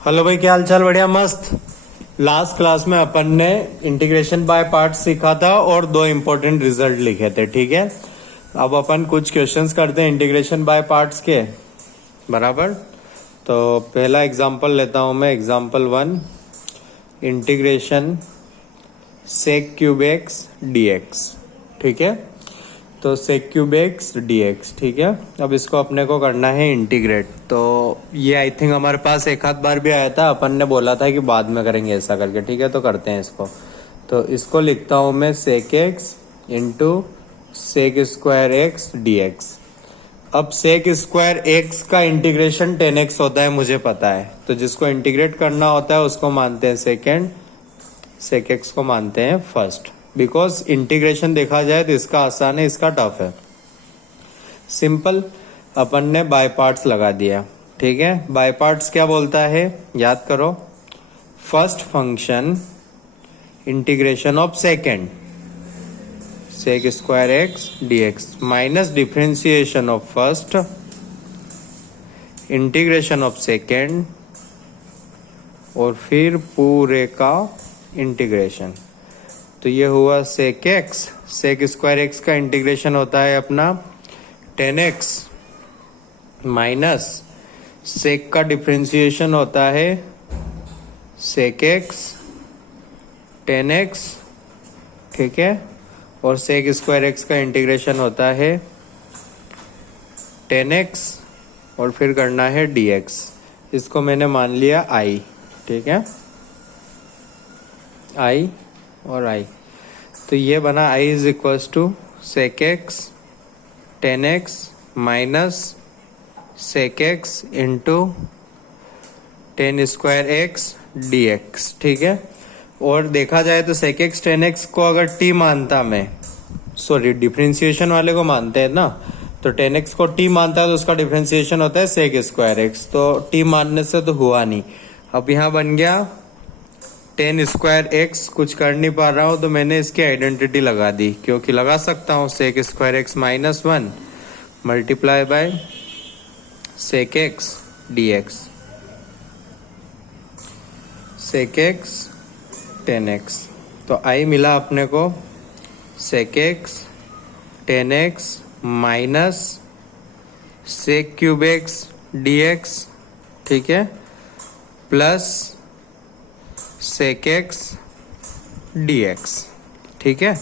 Hello भाई, क्या हाल चाल? बढ़िया, मस्त। लास्ट क्लास में अपन ने इंटीग्रेशन बाय पार्ट्स सीखा था और दो इंपॉर्टेंट रिजल्ट लिखे थे। ठीक है, अब अपन कुछ क्वेश्चंस करते हैं इंटीग्रेशन बाय पार्ट्स के। बराबर। तो पहला एग्जांपल लेता हूं मैं, example 1, integration sec cube x d x. ठीक है, तो sec cube x d x. ठीक है, अब इसको अपने को करना है इंटीग्रेट। तो ये आई थिंक हमारे पास एक आध बार भी आया था, अपन ने बोला था कि बाद में करेंगे ऐसा करके। ठीक है, तो करते हैं इसको। तो इसको लिखता हूं मैं sec x into sec square x d x. अब सेक स्क्वायर एक्स का इंटीग्रेशन 10x होता है, मुझे पता है। तो जिसको इंटीग्रेट करना होता है उसको मानते हैं सेकेंड, सेक एक्स को मानते हैं फर्स्ट। बिकॉज इंटीग्रेशन देखा जाए तो इसका आसान है, इसका टफ है। सिंपल, अपन ने बाय पार्ट्स लगा दिया। ठीक है, बाय पार्ट्स क्या बोलता है याद करो, first function integration of second sec square x d x minus differentiation of first integration of second और फिर पूरे का इंटीग्रेशन। तो ये हुआ sec x, sec square x का इंटीग्रेशन होता है अपना 10x माइनस सेक का डिफ्रेंसिएशन होता है सेक एक्स 10x। ठीक है, और सेक स्क्वायर एक्स का इंटीग्रेशन होता है 10x और फिर करना है dx। इसको मैंने मान लिया i। ठीक है, i और i। तो ये बना i is equals to sec x 10x minus sec x into 10 square x d x. ठीक है, और देखा जाए तो सेक एक्स 10x को अगर t मानता मैं, सॉरी डिफ्रेंसिएशन वाले को मानते हैं ना, तो 10x को t मानता है तो उसका डिफ्रेंसिएशन होता है सेक स्क्वायर एक्स। तो t मानने से तो हुआ नहीं। अब यहाँ बन गया 10 स्क्वायर एक्स। कुछ कर नहीं पा रहा हूं तो मैंने इसकी आइडेंटिटी लगा दी, क्योंकि लगा सकता हूं sec square x minus 1 multiply by sec x d x, sec x 10x। तो आई मिला अपने को sec x 10x minus sec cube x d x. ठीक है, plus sec x d x. ठीक है,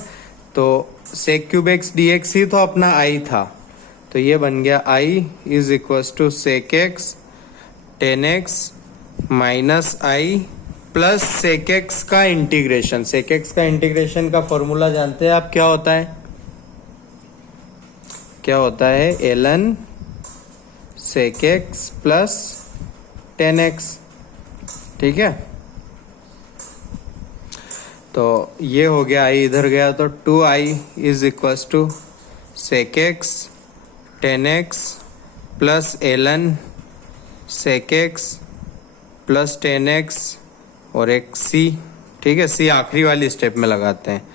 तो sec cube x d x ही तो अपना आई था। तो ये बन गया I is equal to sec x 10x minus I plus sec x का इंटीग्रेशन। सेक एक्स का इंटीग्रेशन का फॉर्मूला जानते हैं आप, क्या होता है? क्या होता है? ln sec x plus 10x। ठीक है, तो ये हो गया, आई इधर गया तो 2i is equal to sec x 10x plus ln sec x plus 10x और एक c। ठीक है, c आखिरी वाली स्टेप में लगाते हैं।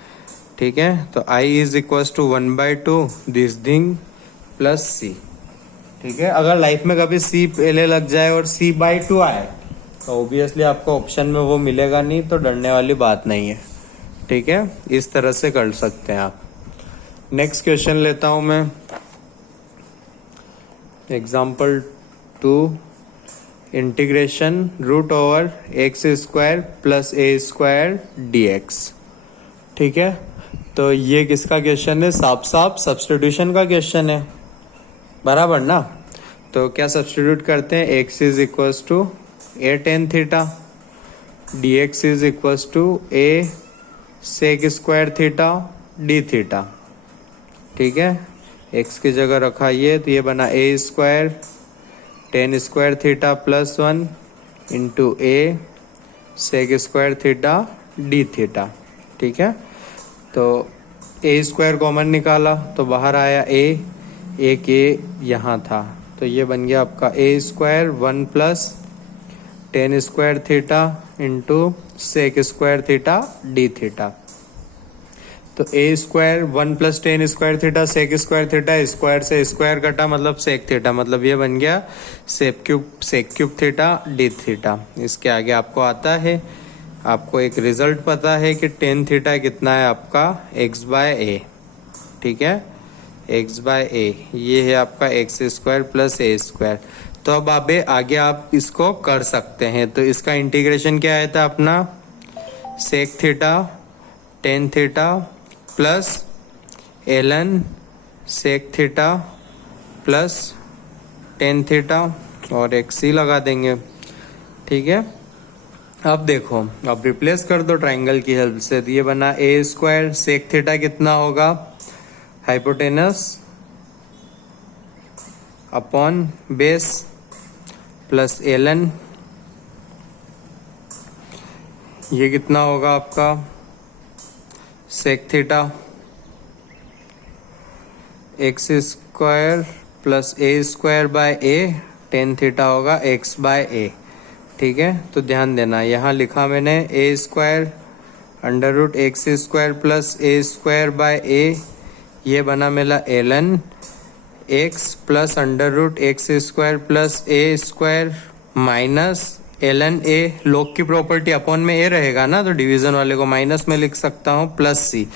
ठीक है, तो i is equal to 1/2 this thing plus c। ठीक है, अगर लाइफ में कभी c पहले लग जाए और c/2 आए तो ऑब्वियसली आपको ऑप्शन में वो मिलेगा नहीं, तो डरने वाली बात नहीं है। ठीक है, इस तरह से कर सकते हैं आप। नेक्स्ट क्वेश्चन लेता हूं मैं, example 2, integration root over x square plus a square d x. ठीक है, तो ये किसका क्वेश्चन है? साफ साफ सब्स्टिट्यूशन का क्वेश्चन है, बराबर ना। तो क्या सब्स्टिट्यूट करते हैं? X is equal to a tan theta, d x is equal to a sec square theta d theta. ठीक है, एक्स की जगह रखा ये, तो ये बना a square 10 square theta plus 1 into a sec square theta d theta. ठीक है, तो ए स्क्वायर कॉमन निकाला तो बाहर आया ए, एक ए यहाँ था, तो ये बन गया आपका a square 1 plus 10 square theta into sec square theta d theta. तो a square 1 plus tan square theta sec square theta, square से स्क्वायर कटा मतलब सेक थीटा, मतलब ये बन गया sec cube theta d theta. इसके आगे आपको आता है, आपको एक रिजल्ट पता है कि टेन थीटा कितना है आपका एक्स बाय ए, ठीक है, एक्स बाय ए, ये है आपका x square plus a square. तो अब आगे आप इसको कर सकते हैं। तो इसका इंटीग्रेशन क्या आया था अपना, sec theta tan theta plus एलन sec theta plus tan theta और एक सी लगा देंगे, ठीक है। अब देखो, अब रिप्लेस कर दो ट्राइंगल की हेल्प से, तो ये बना ए स्क्वायर सेक थीटा कितना होगा, hypotenuse upon base plus l n, ये कितना होगा आपका sec theta x square plus a square by a, tan theta होगा एक्स बाय ए, ठीक है। तो ध्यान देना, यहाँ लिखा मैंने a square under root x square plus a square by a, ये बना मेरा l n x plus under root x square plus a square minus l n a, log की प्रॉपर्टी अपॉन में ए रहेगा ना, तो डिवीजन वाले को माइनस में लिख सकता हूँ प्लस सी।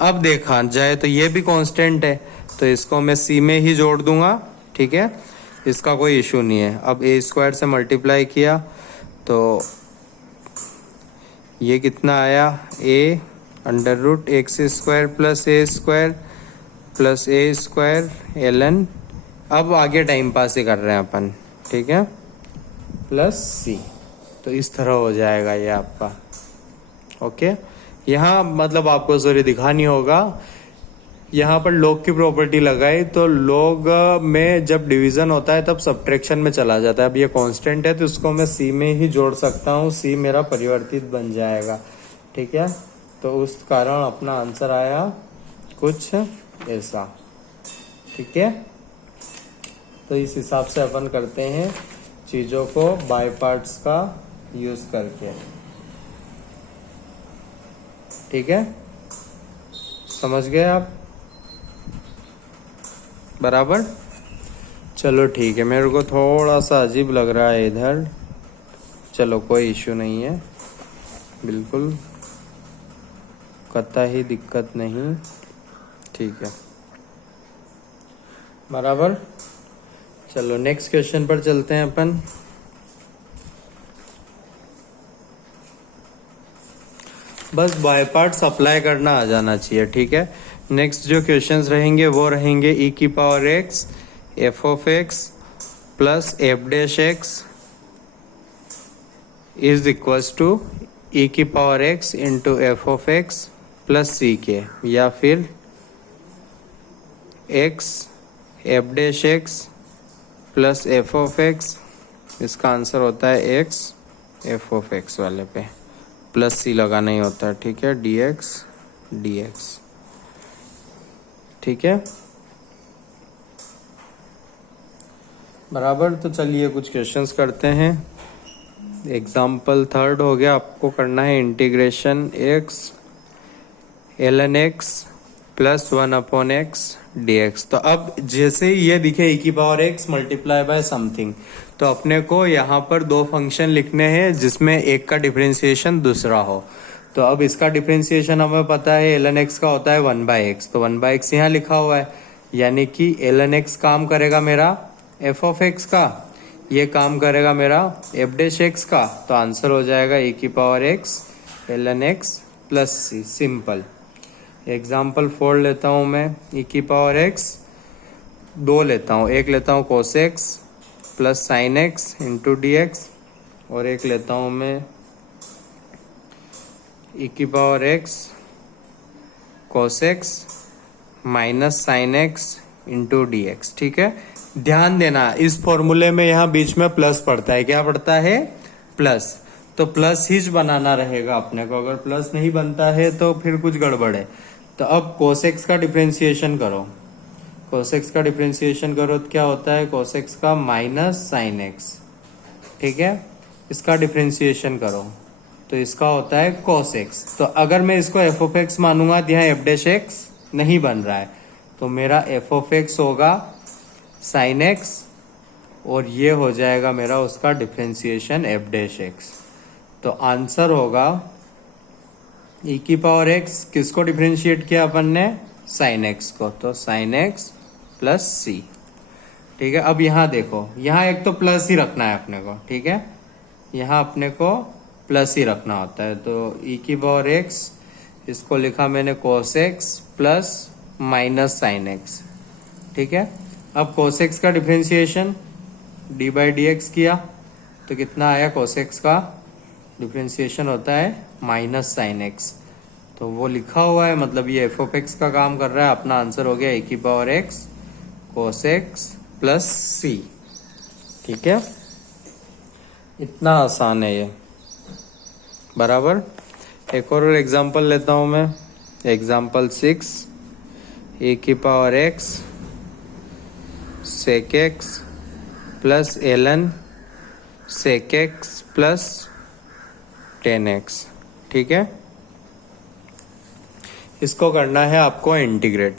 अब देखा जाए तो ये भी कांस्टेंट है, तो इसको मैं सी में ही जोड़ दूंगा, ठीक है, इसका कोई इशू नहीं है। अब ए स्क्वायर से मल्टीप्लाई किया तो ये कितना आया, a under root x square plus a square plus a square l n, अब आगे टाइम पास ही कर रहे हैं अपन, ठीक है, प्लस सी। तो इस तरह हो जाएगा ये आपका, ओके। यहाँ मतलब आपको सॉरी दिखानी होगा, यहाँ पर लॉग की प्रॉपर्टी लगाई तो लॉग में जब डिवीजन होता है तब सब्ट्रैक्शन में चला जाता है। अब ये कांस्टेंट है तो इसको मैं सी में ही जोड़ सकता हूँ, सी मेरा परिवर्तित बन जाएगा, ठीक है। तो उस कारण अपना आंसर आया कुछ ऐसा, ठीक है। तो इस हिसाब से अपन करते हैं चीजों को बाय पार्ट्स का यूज करके, ठीक है, समझ गए आप बराबर। चलो ठीक है, मेरे को थोड़ा सा अजीब लग रहा है इधर, चलो कोई इश्यू नहीं है, बिल्कुल कतई दिक्कत नहीं, ठीक है बराबर। चलो नेक्स्ट क्वेश्चन पर चलते हैं अपन। बस बाय पार्ट्स अप्लाई करना आ जाना चाहिए, ठीक है। नेक्स्ट जो क्वेश्चंस रहेंगे वो रहेंगे ई की power x f of x plus f dash x is equals to e की power x into f of x plus c के, या फिर x f dash x plus f of x, इसका answer होता है x f of x वाले पे plus सी लगाना ही होता है, ठीक है, डी एक्स डी एक्स, ठीक है बराबर। तो चलिए कुछ क्वेश्चंस करते हैं। एग्जाम्पल थर्ड हो गया, आपको करना है integration x L N x plus 1 upon x d x. तो अब जैसे ही ये दिखे ई की power x multiply by something, तो अपने को यहाँ पर दो फंक्शन लिखने हैं जिसमें एक का डिफरेंशिएशन दूसरा हो। तो अब इसका डिफरेंशिएशन हमें पता है एल एन एक्स का होता है 1/x, तो 1/x यहाँ लिखा हुआ है, यानी कि एल एन एक्स काम करेगा मेरा एफ ऑफ एक्स का, ये काम करेगा मेरा एफ डैश एक्स का। तो आंसर हो जाएगा ई की power x L N x plus c, simple. Example 4 लेता हूँ मैं, ई की पावर एक्स दो लेता हूँ, एक लेता हूँ cos x plus sine x into d x, और एक लेता हूँ मैं ई की power x cos x minus sine x into d x, ठीक है। ध्यान देना इस फॉर्मूले में यहाँ बीच में प्लस पड़ता है, क्या पड़ता है, प्लस, तो प्लस ही बनाना रहेगा अपने को, अगर प्लस नहीं बनता है तो फिर कुछ गड़बड़ है। तो अब कोसेक्स का डिफरेंशिएशन करो, कोसेक्स का डिफरेंशिएशन करो तो क्या होता है, कोसेक्स का माइनस साइन एक्स, ठीक है, इसका डिफरेंशिएशन करो तो इसका होता है cos x। तो अगर मैं इसको f of x मानूंगा तो यहाँ f डैश x नहीं बन रहा है, तो मेरा f of x होगा sin x और ये हो जाएगा मेरा उसका डिफ्रेंसिएशन f डैश x। तो आंसर होगा e की पावर x, किसको डिफ्रेंशिएट किया अपन ने, sin x को, तो sin x प्लस c। ठीक है, अब यहाँ देखो, यहाँ एक तो प्लस ही रखना है अपने को, ठीक है, यहाँ अपने को प्लस ही रखना होता है। तो e की पावर x, इसको लिखा मैंने cos x plus minus sine x। ठीक है, अब cos x का differentiation d by d x किया तो कितना आया, cos x का डिफ्रेंसिएशन होता है माइनस साइन x। तो वो लिखा हुआ है, मतलब ये f ऑफ x का काम कर रहा है। अपना आंसर हो गया e की power x cos x plus c। ठीक है, इतना आसान है ये, बराबर। एक और एग्जांपल लेता हूं मैं, एग्जांपल 6, e की power x sec x plus ln sec x plus 10x। ठीक है, इसको करना है आपको इंटीग्रेट।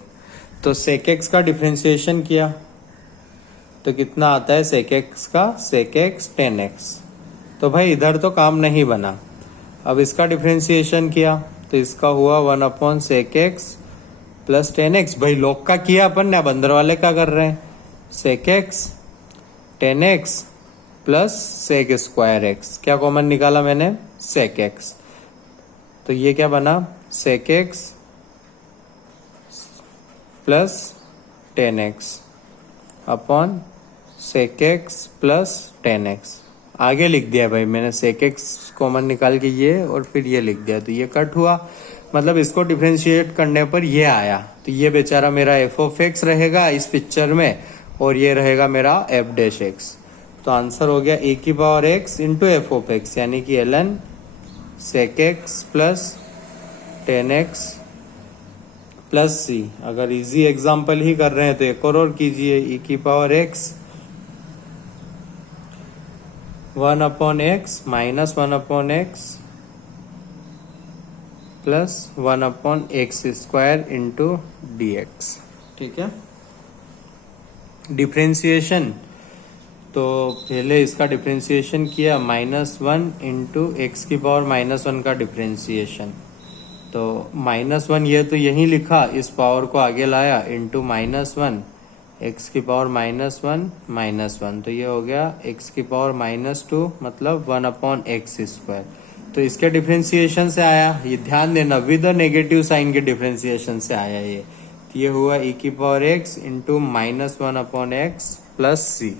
तो sec x का डिफरेंशिएशन किया तो कितना आता है, sec x का sec x 10x। तो भाई इधर तो काम नहीं बना। अब इसका डिफरेंशिएशन किया तो इसका हुआ 1 sec x प्लस 10x। भाई लॉग का किया अपन ने, अब अंदर वाले का कर रहे हैं, sec x 10x plus sec square x। क्या कॉमन निकाला मैंने, sec x। तो ये क्या बना, sec x plus 10x upon sec x plus 10x। आगे लिख दिया भाई मैंने, sec x कॉमन निकाल के ये और फिर ये लिख दिया, तो ये कट हुआ, मतलब इसको डिफरेंशिएट करने पर ये आया। तो ये बेचारा मेरा f ऑफ x रहेगा इस पिक्चर में, और ये रहेगा मेरा f डैश x। तो आंसर हो गया e की power x into f of x, यानी कि ln sec x plus 10x plus c। अगर इजी एग्जाम्पल ही कर रहे हैं तो एक और कीजिए, e की power x 1/x minus 1/x plus 1/x square into d x. ठीक है, डिफ्रेंसिएशन तो पहले इसका डिफ्रेंसिएशन किया, -1 इंटू एक्स की पावर -1 का डिफ्रेंसिएशन। तो -1 ये तो यही लिखा, इस पावर को आगे लाया, इंटू -1 x की पावर -1 तो ये हो गया x की पावर -2, मतलब 1/x स्क्वायर। तो इसके डिफ्रेंसिएशन से आया, ये ध्यान देना, विद नेगेटिव साइन के डिफ्रेंसिएशन से आया ये। तो ये हुआ e की power x into -1/x plus c।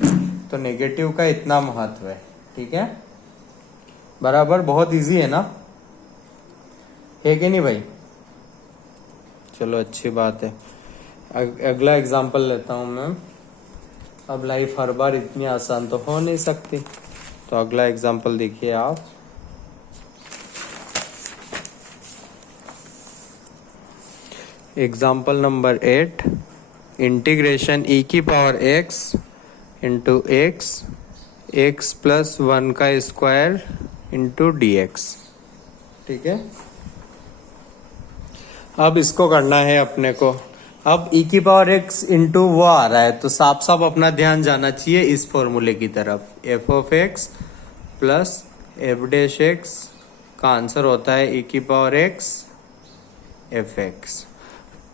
तो नेगेटिव का इतना महत्व है। ठीक है, बराबर, बहुत इजी है ना, है कि नहीं भाई। चलो अच्छी बात है। अगला एग्जाम्पल लेता हूं मैं। अब लाइफ हर बार इतनी आसान तो हो नहीं सकती, तो अगला एग्जाम्पल देखिए आप। एग्जाम्पल नंबर 8, इंटीग्रेशन e की power x into x plus 1 का स्क्वायर इंटू डी एक्स। ठीक है, अब इसको करना है अपने को। अब e की पावर x इंटू वो आ रहा है, तो साफ साफ अपना ध्यान जाना चाहिए इस फॉर्मूले की तरफ। f of x plus f dash x का आंसर होता है e की पावर x fx।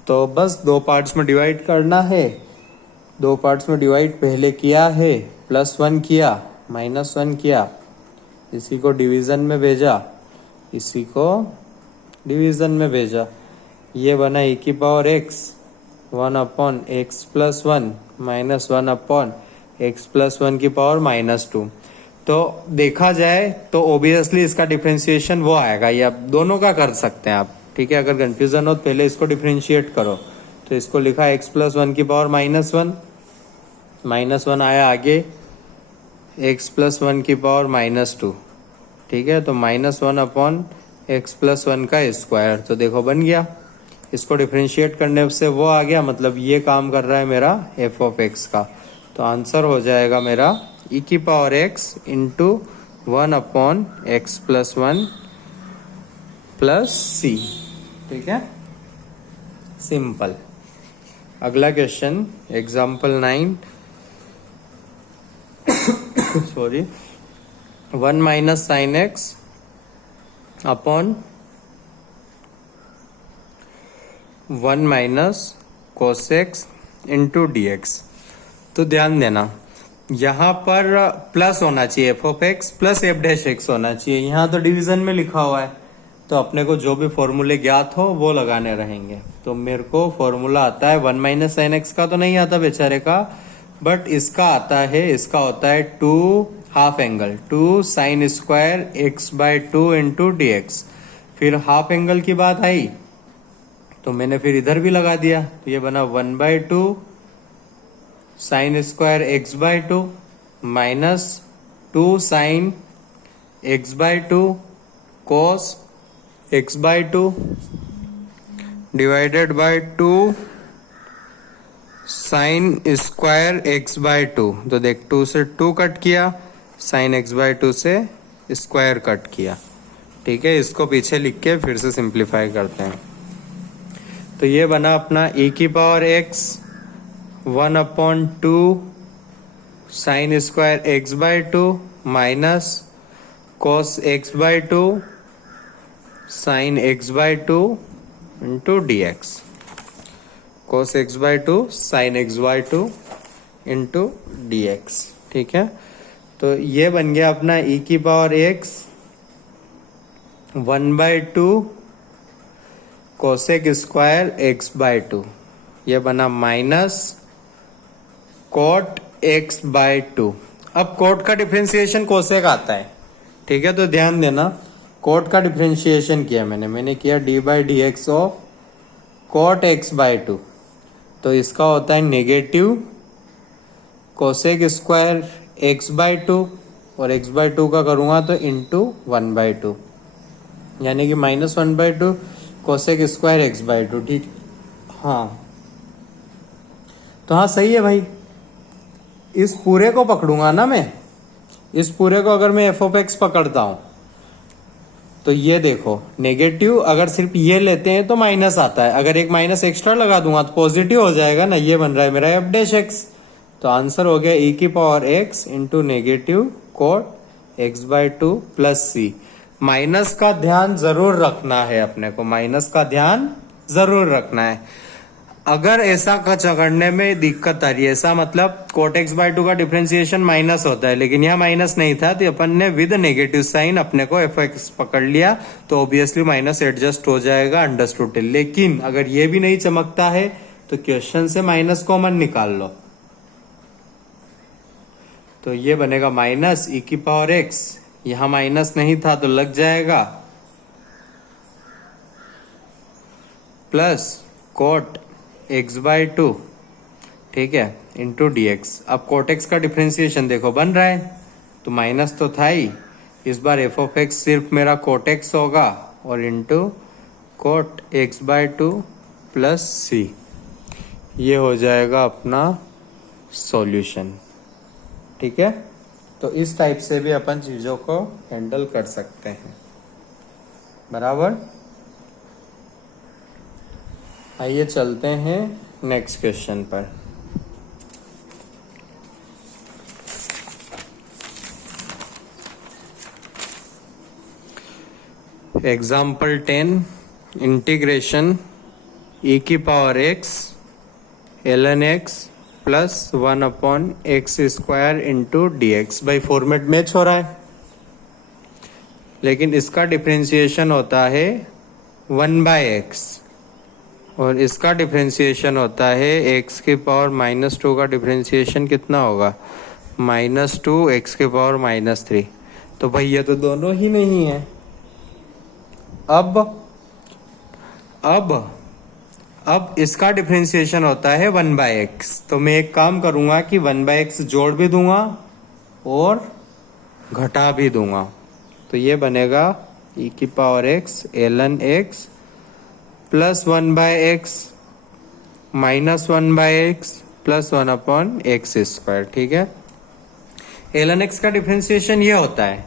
तो बस दो पार्ट्स में डिवाइड करना है, दो पार्ट्स में डिवाइड पहले किया है, +1 किया, -1 किया, इसी को डिवीजन में भेजा, इसी को डिवीजन में भेजा। ये बना e की power x 1/x plus 1 minus 1/x plus 1 की पावर -2। तो देखा जाए तो ओबियसली इसका डिफरेंशिएशन वो आएगा, या दोनों का कर सकते हैं आप। ठीक है, अगर कंफ्यूजन हो तो पहले इसको डिफरेंशिएट करो। तो इसको लिखा x प्लस 1 की पावर -1 आया आगे, x प्लस 1 की पावर -2। ठीक है, तो -1/x प्लस 1 का स्क्वायर। तो देखो बन गया, इसको डिफरेंशिएट करने से वो आ गया, मतलब ये काम कर रहा है मेरा f ऑफ x का। तो आंसर हो जाएगा मेरा e की power x into 1/x plus 1 plus c. ठीक है, सिंपल। अगला question example 9 sorry 1 minus sine x upon 1 minus cos x into d x. तो ध्यान देना, यहाँ पर प्लस होना चाहिए, f of x plus f dash x होना चाहिए। यहाँ तो डिवीजन में लिखा हुआ है, तो अपने को जो भी फॉर्मूले ज्ञात हो वो लगाने रहेंगे। तो मेरे को फॉर्मूला आता है 1 माइनस साइन एक्स का तो नहीं आता बेचारे का, बट इसका आता है, इसका होता है 2 half angle 2 sine square x by 2 into d x. फिर हाफ एंगल की बात आई तो मैंने फिर इधर भी लगा दिया, तो ये बना 1/2 sine square x by 2 minus 2 sine x by 2 cos x by 2 divided by 2 sine square x by 2। तो देख 2 से 2 कट किया, साइन एक्स बाय 2 से स्क्वायर कट किया। ठीक है, इसको पीछे लिख के फिर से सिंप्लीफाई करते हैं। तो ये बना अपना e की power x 1/2 sine square x by 2 minus cos x by 2 sine x by 2 into d x. Cos x by 2 sine x by 2 into d x. ठीक है, तो ये बन गया अपना e की power x 1/2 cosec square x by 2। ये बना माइनस कोट एक्स बाय 2। अब कोट का डिफरेंशिएशन कोसेक आता है। ठीक है, तो ध्यान देना, कोट का डिफरेंशिएशन किया मैंने किया d by d x of cot x by 2। तो इसका होता है negative cosec square x by 2 और एक्स बाय 2 का करूंगा तो इंटू 1/2, यानी कि -1/2 कोसेक स्क्वायर एक्स बाय 2। ठीक, हाँ तो हाँ सही है भाई। इस पूरे को पकड़ूंगा ना मैं, इस पूरे को अगर मैं एफ ऑफ एक्स पकड़ता हूं तो ये देखो नेगेटिव, अगर सिर्फ ये लेते हैं तो माइनस आता है, अगर एक माइनस एक्स्ट्रा लगा दूंगा तो पॉजिटिव हो जाएगा ना। ये बन रहा है मेरा एफ डैश एक्स। तो आंसर हो गया e की power x into negative cot x by 2 plus c. Minus का ध्यान जरूर रखना है, अपने को माइनस का ध्यान जरूर रखना है। अगर ऐसा करने में दिक्कत आ रही है, ऐसा मतलब कोट एक्स बाय 2 का डिफरेंशिएशन माइनस होता है, लेकिन यहाँ माइनस नहीं था, तो अपन ने विद नेगेटिव साइन अपने को एफ एक्स पकड़ लिया, तो ऑब्वियसली माइनस एडजस्ट हो जाएगा अंडरस्टूड। लेकिन अगर ये भी नहीं चमकता है तो क्वेश्चन से माइनस कॉमन निकाल लो, तो ये बनेगा माइनस e की पावर x। यहां माइनस नहीं था तो लग जाएगा प्लस कोट x बाय 2, ठीक है, इंटू डी एक्स। अब कोट एक्स का डिफरेंशिएशन देखो बन रहा है, तो माइनस तो था ही, इस बार एफ ऑफ एक्स सिर्फ मेरा कोट एक्स होगा और into cot x by 2 plus c. ये हो जाएगा अपना सॉल्यूशन। ठीक है, तो इस टाइप से भी अपन चीजों को हैंडल कर सकते हैं। बराबर। आइए चलते हैं नेक्स्ट क्वेश्चन पर। एग्जाम्पल 10 इंटीग्रेशन e की power x ln x plus 1/x square into d x. भाई फॉर्मेट मैच हो रहा है, लेकिन इसका डिफरेंशिएशन होता है 1/x और इसका डिफरेंशिएशन होता है x की पावर -2 का डिफरेंशिएशन कितना होगा, -2 x की पावर -3। तो भाई ये तो दोनों ही नहीं है। अब इसका डिफरेंशिएशन होता है 1/x। तो मैं एक काम करूंगा कि 1/x जोड़ भी दूंगा और घटा भी दूंगा, तो ये बनेगा e की power x ln x plus 1/x minus 1/x plus 1/x square. ठीक है, ln x का डिफरेंशिएशन ये होता है,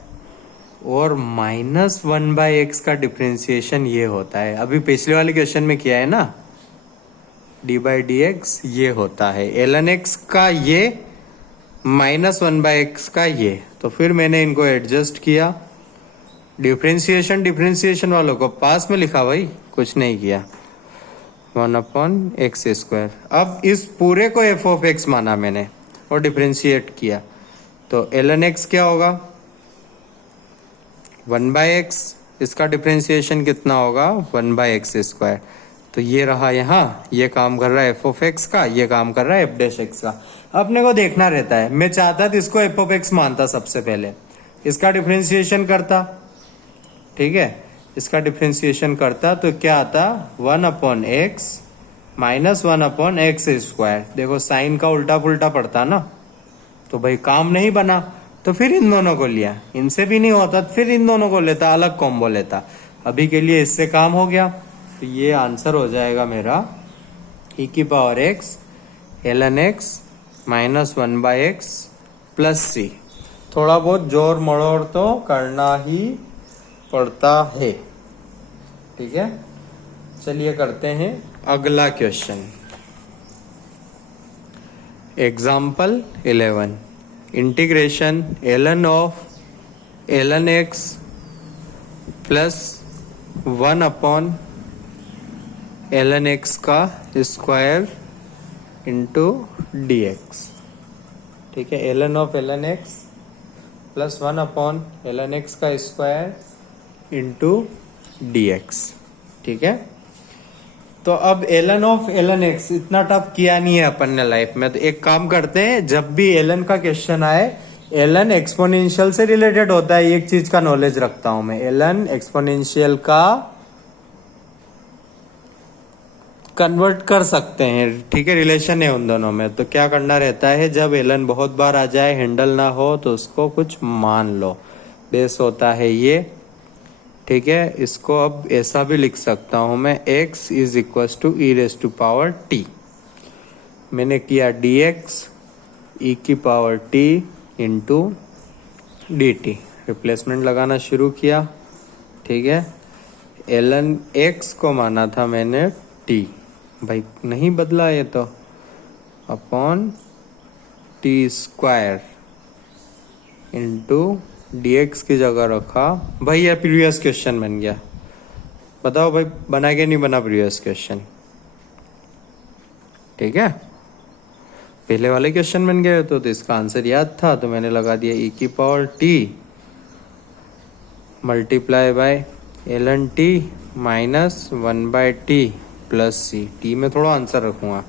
और -1/x का डिफरेंशिएशन ये होता है। अभी पिछले वाले क्वेश्चन में किया है ना, d/dx ये होता है, ln x का ये, -1/x का ये। तो फिर मैंने इनको एडजस्ट किया। डिफरेंशिएशन वालों को पास में लिखा भाई, कुछ नहीं किया। 1/x²। अब इस पूरे को f(x) माना मैंने और डिफरेंशिएट किया, तो ln x क्या होगा? 1/x। इसका डिफरेंशिएशन कितना होगा? 1/x²। तो ये रहा यहाँ, ये काम कर रहा है f(x) का, ये काम कर रहा है f'(x) का। अपने को देखना रहता है, मैं चाहता था इसको f(x) मानता सबसे पहले, इसका डिफरेंशिएशन करता, ठीक है, इसका डिफरेंशिएशन करता तो क्या आता? 1/x - 1/x²। देखो साइन का उल्टा पुल्टा पड़ता ना, तो भाई काम नहीं बना। तो फिर इन दोनों को लिया, इनसे भी नहीं होता फिर इन दोनों को लेता, अलग कॉम्बो लेता। अभी के लिए इससे काम हो गया, तो ये आंसर हो जाएगा मेरा e⁻x ln x - 1/x + c। थोड़ा बहुत जोर मड़ोड़ तो करना ही पड़ता है, ठीक है। चलिए करते हैं अगला question. Example 11, integration ln x + 1/ln x का स्क्वायर इंटू dx, ठीक है। ln x + 1/ln x का स्क्वायर इंटू dx, ठीक है। तो अब ln x इतना टफ किया नहीं है अपन ने लाइफ में, तो एक काम करते हैं, जब भी ln का क्वेश्चन आए, ln एक्सपोनेंशियल से रिलेटेड होता है, एक चीज का नॉलेज रखता हूं मैं, ln एक्सपोनेंशियल का कन्वर्ट कर सकते हैं, ठीक है, रिलेशन है उन दोनों में। तो क्या करना रहता है, जब ln बहुत बार आ जाए, हैंडल ना हो, तो उसको कुछ मान लो। बेस होता है ये, ठीक है। इसको अब ऐसा भी लिख सकता हूं मैं, x = e⁻t। मैंने किया dx e⁻t into dt, replacement लगाना शुरू किया, ठीक है। ln x को माना था मैंने t, भाई नहीं बदला ये तो, अपॉन t² इंटू dx की जगह रखा। भाई ये प्रीवियस क्वेश्चन बन गया, बताओ भाई बना के नहीं बना प्रीवियस क्वेश्चन, ठीक है। पहले वाले क्वेश्चन बन गए तो इसका आंसर याद था, तो मैंने लगा दिया e⁻t × ln t - 1/t + c। t में थोड़ा आंसर रखूंगा,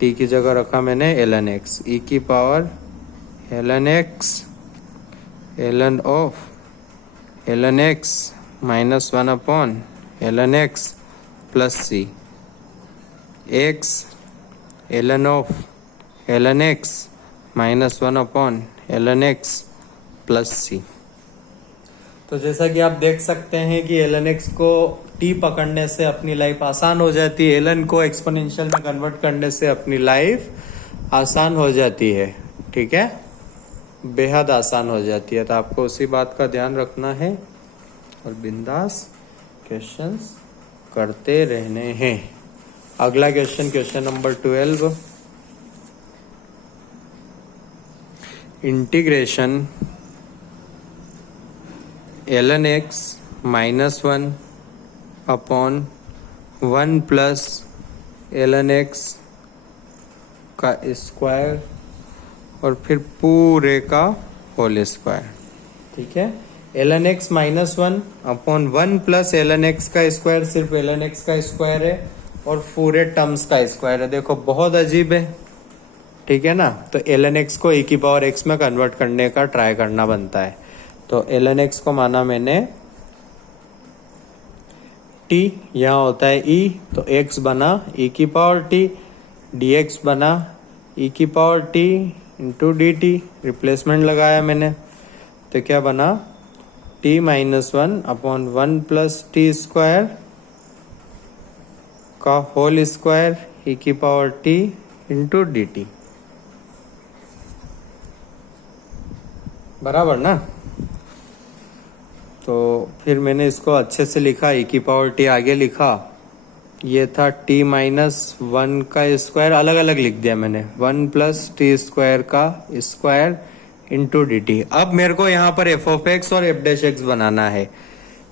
t की जगह रखा मैंने ln x, e⁻ln x ln x - 1/ln x + c, x ln x - 1/ln x + c। तो जैसा कि आप देख सकते हैं कि ln x को t पकड़ने से अपनी लाइफ आसान हो जाती है, ln को एक्सपोनेंशियल में कन्वर्ट करने से अपनी लाइफ आसान हो जाती है, ठीक है, बेहद आसान हो जाती है। तो आपको उसी बात का ध्यान रखना है और बिंदास क्वेश्चंस करते रहने हैं। अगला question, question number 12, integration ln x - 1/1 + ln x का स्क्वायर और फिर पूरे का होल स्क्वायर, ठीक है। ln x - 1/1 + ln x का स्क्वायर सिर्फ ln x का स्क्वायर है और पूरे टर्म्स का स्क्वायर है। देखो बहुत अजीब है, ठीक है ना। तो ln x को e⁻x में कन्वर्ट करने का ट्राई करना बनता है। तो ln x को माना मैंने t, यहाँ होता है e, तो x बना e⁻t, dx बना e⁻t इंटू dt, रिप्लेसमेंट लगाया मैंने, तो क्या बना t - 1/1 + t² का whole square e⁻t into dt, बराबर ना। तो फिर मैंने इसको अच्छे से लिखा, e की पावर t आगे लिखा, ये था t माइनस 1 का स्क्वायर, अलग अलग लिख दिया मैंने, 1 प्लस टी स्क्वायर का स्क्वायर इंटू डी टी। अब मेरे को यहाँ पर एफ ऑफ एक्स और एफ डैश एक्स बनाना है,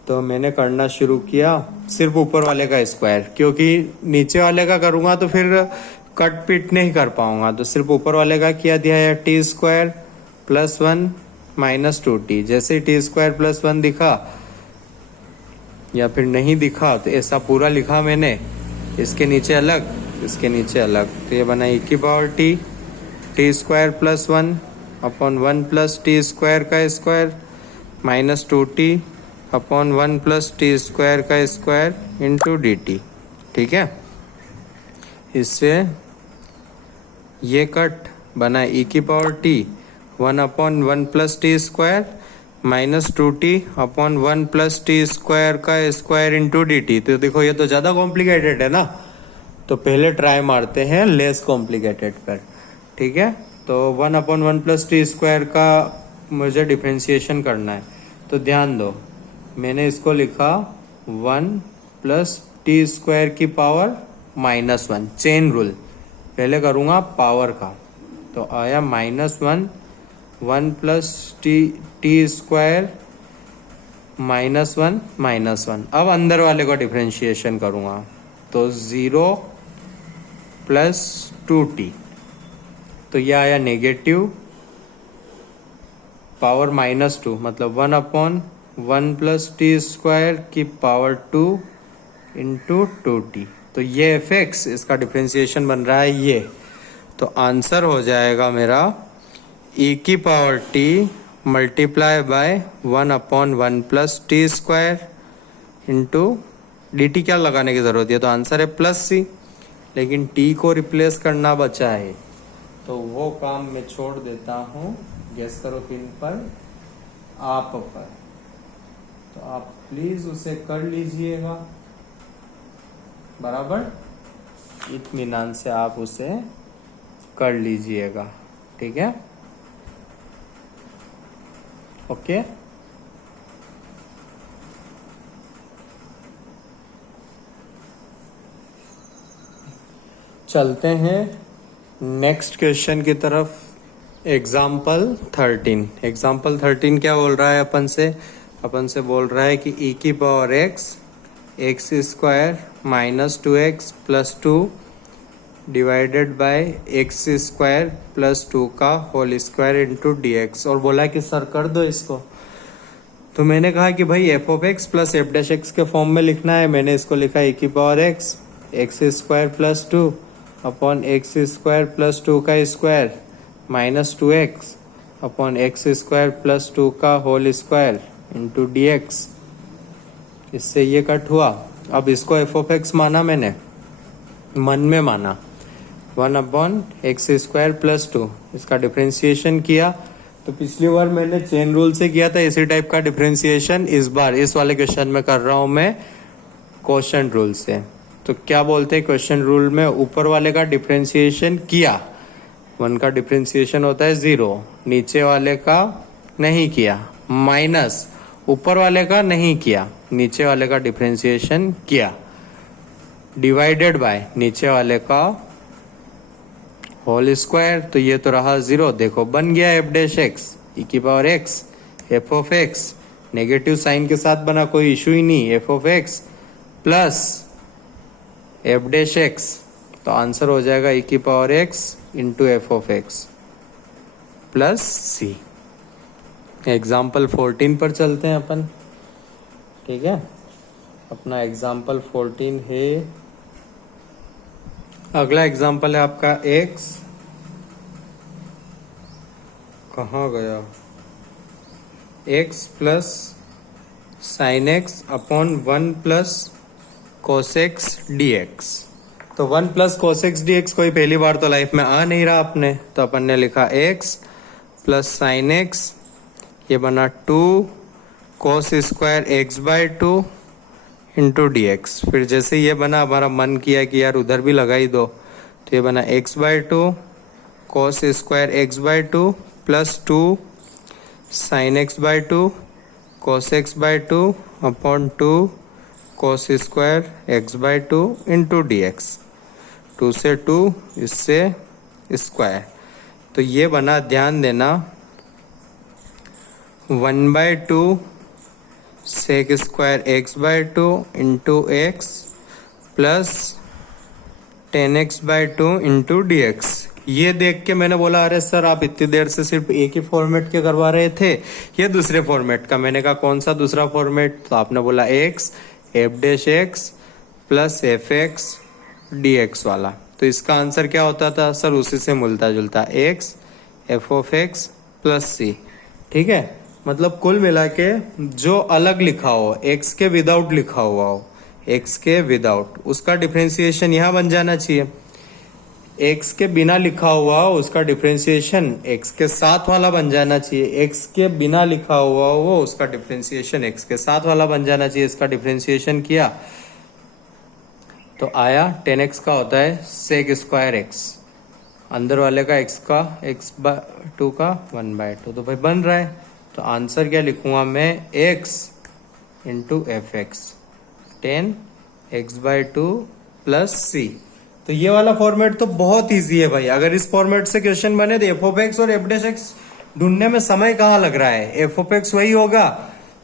तो मैंने करना शुरू किया सिर्फ ऊपर वाले का स्क्वायर, क्योंकि नीचे वाले का करूँगा तो फिर कट पिट नहीं कर पाऊंगा, तो सिर्फ ऊपर वाले का किया दिया है T square plus 1 minus 2t। जैसे टी स्क्वायर प्लस 1 दिखा या फिर नहीं दिखा तो ऐसा पूरा लिखा मैंने, इसके नीचे अलग, इसके नीचे अलग, तो ये बना e की power t square plus 1 upon 1 plus t square का square minus 2t upon 1 plus t square का स्क्वायर इंटू डी टी। ठीक है, इससे ये कट बना e की power t 1 upon 1 plus t square minus 2t upon 1 plus t square का square into d t. तो देखो ये तो ज़्यादा कॉम्प्लिकेटेड है ना, तो पहले ट्राई मारते हैं लेस कॉम्प्लिकेटेड पर। ठीक है, तो 1 अपॉन 1 प्लस टी स्क्वायर का मुझे डिफ्रेंशिएशन करना है, तो ध्यान दो मैंने इसको लिखा 1 प्लस टी स्क्वायर की पावर माइनस 1, चेन रूल पहले करूँगा पावर का, तो आया minus 1 plus t square minus 1। अब अंदर वाले को डिफ्रेंशिएशन करूँगा, तो 0 प्लस 2t, तो यह आया नेगेटिव पावर माइनस 2, मतलब 1 अपॉन 1 प्लस टी स्क्वायर की पावर 2 इंटू 2t। तो ये एफ एक्स, इसका डिफ्रेंशिएशन बन रहा है ये, तो आंसर हो जाएगा मेरा e की power t multiply by 1 upon 1 plus t square into d T. क्या लगाने की ज़रूरत है, तो आंसर है प्लस सी, लेकिन t को रिप्लेस करना बचा है, तो वो काम मैं छोड़ देता हूँ। गेस करो किन पर, आप पर, तो आप प्लीज उसे कर लीजिएगा बराबर, इत्मीनान से आप उसे कर लीजिएगा। ठीक है, ओके। चलते हैं नेक्स्ट क्वेश्चन की तरफ। एग्जाम्पल 13। एग्जाम्पल 13 क्या बोल रहा है अपन से बोल रहा है कि e की power x square minus 2x plus 2 divided by x square plus 2 का whole square into d x, और बोला कि सर कर दो इसको। तो मैंने कहा कि भाई f of x plus f dash x के फॉर्म में लिखना है। मैंने इसको लिखा e की power x square plus 2 upon x square plus 2 का square minus 2x upon x square plus 2 का whole square into d x. इससे ये कट हुआ। अब इसको एफ ऑफ एक्स माना मैंने, मन में माना, 1 अपॉन एक्स स्क्वायर प्लस 2, इसका डिफ्रेंशिएशन किया। तो पिछली बार मैंने चेन रूल से किया था इसी टाइप का डिफ्रेंशिएशन, इस बार इस वाले क्वेश्चन में कर रहा हूं मैं क्वोशंट रूल से। तो क्या बोलते हैं क्वेश्चन रूल में, ऊपर वाले का डिफ्रेंशिएशन किया, 1 का डिफ्रेंशिएशन होता है 0, नीचे वाले का नहीं किया, माइनस ऊपर वाले का नहीं किया, नीचे वाले का डिफ्रेंशिएशन किया, डिवाइडेड बाय नीचे वाले का होल स्क्वायर। तो ये तो रहा 0, देखो बन गया एफ डैश एक्स ई की power x f of x, negative sign के साथ बना, कोई इशू ही नहीं, f of x plus f dash x. तो आंसर हो जाएगा ई की power x into f of x plus c. Example 14 पर चलते हैं अपन। ठीक है, अपना एग्जाम्पल 14 है, अगला एग्जाम्पल है आपका x, कहाँ गया, x plus sine x upon 1 plus cos x d x. तो 1 plus cos x d x कोई पहली बार तो लाइफ में आ नहीं रहा अपने, तो अपन ने लिखा x प्लस साइन एक्स, ये बना 2 cos square x by 2 into d x. फिर जैसे ये बना, हमारा मन किया कि यार उधर भी लगा ही दो, तो ये बना x by 2 cos square x by 2 plus 2 sine x by 2 cos x by 2 upon 2 cos square x by 2 into d x. 2 से 2 इससे स्क्वायर, तो ये बना, ध्यान देना, 1 by 2 sec square x by 2 into x plus 10x by 2 into d x. ये देख के मैंने बोला अरे सर आप इतनी देर से सिर्फ एक ही फॉर्मेट के करवा रहे थे, ये दूसरे फॉर्मेट का। मैंने कहा कौन सा दूसरा फॉर्मेट, तो आपने बोला x F dash x plus F x d x वाला। तो इसका आंसर क्या होता था सर, उसी से मिलता जुलता, x f of x plus c. ठीक है, मतलब कुल मिला के जो अलग लिखा हो, x के विदाउट लिखा हुआ हो, x के विदाउट, उसका डिफरेंशिएशन यहाँ बन जाना चाहिए। x के बिना लिखा हुआ हो उसका डिफरेंशिएशन x के साथ वाला बन जाना चाहिए। x के बिना लिखा हुआ हो उसका डिफरेंशिएशन x के साथ वाला बन जाना चाहिए। इसका डिफरेंशिएशन किया तो आया 10x का होता है सेक स्क्वायर x, अंदर वाले का x का x बाय 2 का 1 बाय 2, तो भाई बन रहा है। तो आंसर क्या लिखूंगा मैं, x into f x 10x by 2 plus c. तो ये वाला फॉर्मेट तो बहुत इजी है भाई। अगर इस फॉर्मेट से क्वेश्चन बने तो एफ ऑफ एक्स और एफ डैश एक्स ढूंढने में समय कहाँ लग रहा है। एफ ऑफ एक्स वही होगा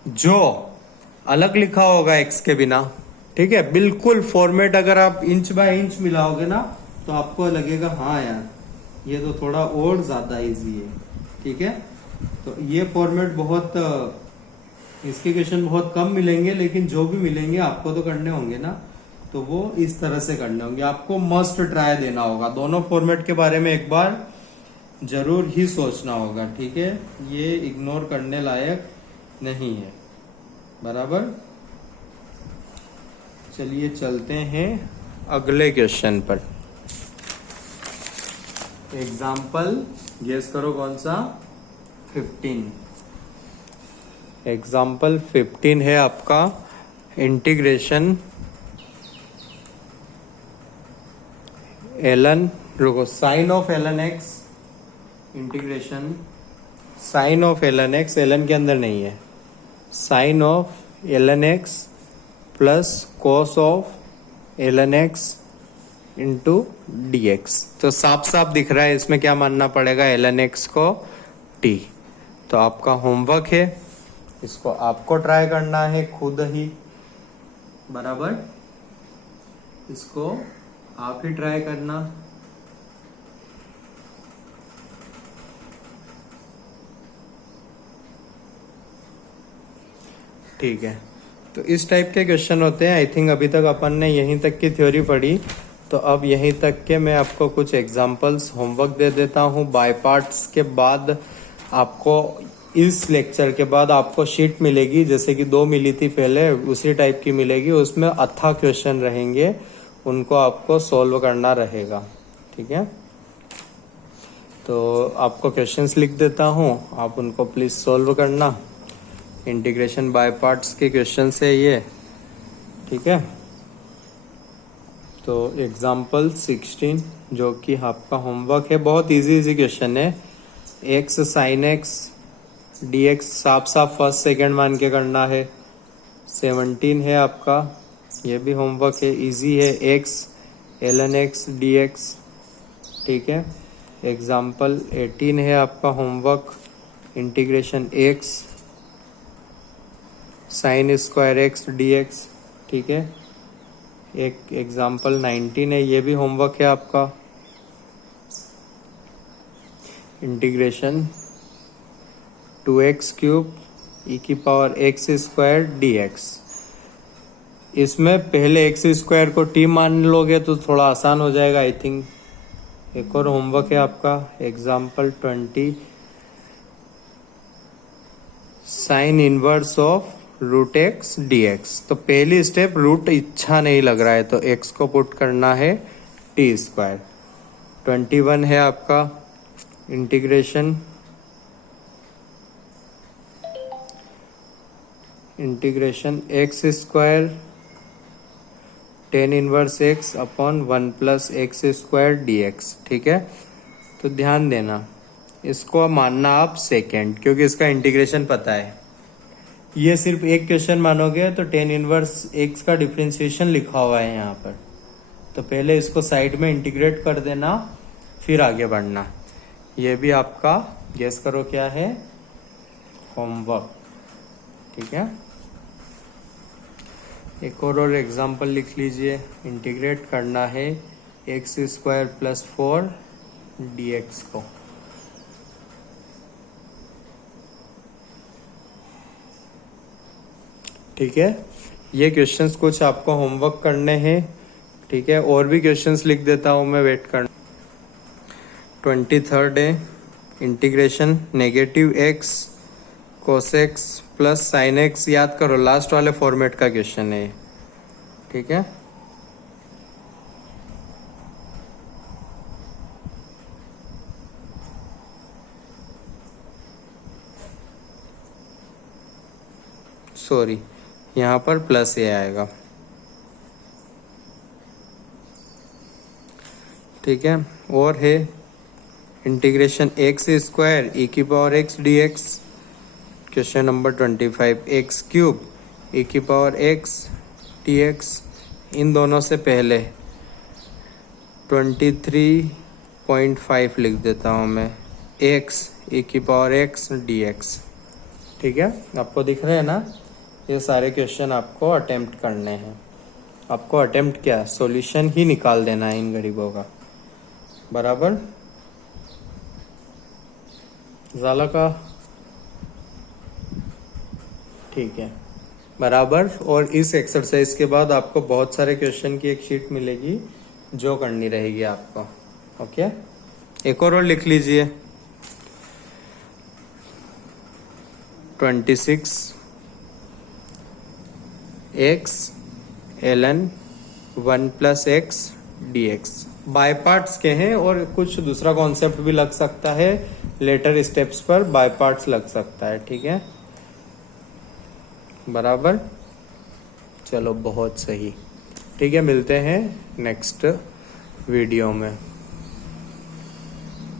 जो अलग लिखा होगा एक्स के बिना। ठीक है, बिल्कुल फॉर्मेट अगर आप इंच बाय इंच मिलाओगे ना तो आपको लगेगा हाँ यार ये तो थोड़ा और ज्यादा इजी है। ठीक है, तो ये फॉर्मेट बहुत, इसके क्वेश्चन बहुत कम मिलेंगे, लेकिन जो भी मिलेंगे आपको तो करने होंगे ना, तो वो इस तरह से करने होंगे। आपको मस्ट ट्राई देना होगा, दोनों फॉर्मेट के बारे में एक बार जरूर ही सोचना होगा। ठीक है, ये इग्नोर करने लायक नहीं है, बराबर। चलिए चलते हैं अगले क्वेश्चन पर। एग्जाम्पल गेस करो कौन सा, 15। एग्जाम्पल 15 है आपका इंटीग्रेशन ln, रुको, sine of ln x, integration sine of ln x, ln के अंदर नहीं है, sine of ln x plus cos of ln x into d x. तो साफ साफ दिख रहा है इसमें क्या मानना पड़ेगा, ln x को t। तो आपका होमवर्क है, इसको आपको ट्राई करना है खुद ही, बराबर। इसको आप ही ट्राई करना। ठीक है, तो इस टाइप के क्वेश्चन होते हैं। आई थिंक अभी तक अपन ने यहीं तक की थ्योरी पढ़ी, तो अब यहीं तक के मैं आपको कुछ एग्जांपल्स होमवर्क दे देता हूं। बाय पार्ट्स के बाद आपको, इस लेक्चर के बाद आपको शीट मिलेगी, जैसे कि 2 मिली थी पहले, उसी टाइप की मिलेगी। उसमें अथाह क्वेश्चन रहेंगे, उनको आपको सॉल्व करना रहेगा। ठीक है, तो आपको क्वेश्चंस लिख देता हूं, आप उनको प्लीज सॉल्व करना। इंटीग्रेशन बाय पार्ट्स के क्वेश्चन है ये। ठीक है, तो एग्जाम्पल 16 जो कि आपका होमवर्क है, बहुत इजी क्वेश्चन है। X sine x d x साफ साफ फर्स्ट सेकंड मान के करना है। 17 है आपका, ये भी होमवर्क है, इजी है। X ln x D x. ठीक है, एग्जाम्पल 18 है आपका homework, integration x sign square x d x. ठीक है, एक एग्जाम्पल 19 है, ये भी होमवर्क है आपका, इंटीग्रेशन 2x क्यूब e की power x square d x. इसमें पहले एक्स स्क्वायर को t मान लोगे तो थोड़ा आसान हो जाएगा आई थिंक। एक और होमवर्क है आपका, example 20, sine inverse of root x d x. तो पहली स्टेप, रूट इच्छा नहीं लग रहा है तो x को पुट करना है t स्क्वायर। 21 है आपका, integration x square tan inverse x upon 1 plus x square d x. ठीक है, तो ध्यान देना, इसको मानना आप सेकेंड, क्योंकि इसका इंटीग्रेशन पता है। ये सिर्फ एक क्वेश्चन मानोगे तो टेन इनवर्स एक्स का डिफरेंशिएशन लिखा हुआ है यहाँ पर, तो पहले इसको साइड में इंटीग्रेट कर देना, फिर आगे बढ़ना। ये भी आपका गेस करो क्या है, होमवर्क। ठीक है, एक और एग्जांपल लिख लीजिए। इंटीग्रेट करना है एक्स स्क्वायर प्लस 4 dx को। ठीक है, ये क्वेश्चंस कुछ आपको होमवर्क करने हैं। ठीक है, और भी क्वेश्चंस लिख देता हूं मैं, वेट करना। 23rd है, integration negative x cosec x plus sine x, याद करो लास्ट वाले फॉर्मेट का क्वेश्चन है। ठीक है, सॉरी यहाँ पर प्लस ए आएगा। ठीक है, और है इंटीग्रेशन एक्स स्क्वायर ई की power x d x, question number 25 x cube e की पावर एक्स डी एक्स। इन दोनों से पहले 23.5 लिख देता हूँ मैं, एक्स ई की पावर एक्स डी एक्स। ठीक है, आपको दिख रहे हैं ना, ये सारे क्वेश्चन आपको अटेम्प्ट करने हैं। आपको अटेम्प्ट क्या, सॉल्यूशन ही निकाल देना है इन गरीबों का, बराबर। ज़ाला का ठीक है, बराबर। और इस एक्सरसाइज के बाद आपको बहुत सारे क्वेश्चन की एक शीट मिलेगी जो करनी रहेगी आपको। ओके, एक और लिख लीजिए। 26 x ln 1 plus x d x, by parts के हैं, और कुछ दूसरा कॉन्सेप्ट भी लग सकता है, लेटर स्टेप्स पर बाय पार्ट्स लग सकता है। ठीक है, बराबर। चलो बहुत सही। ठीक है, मिलते हैं नेक्स्ट वीडियो में।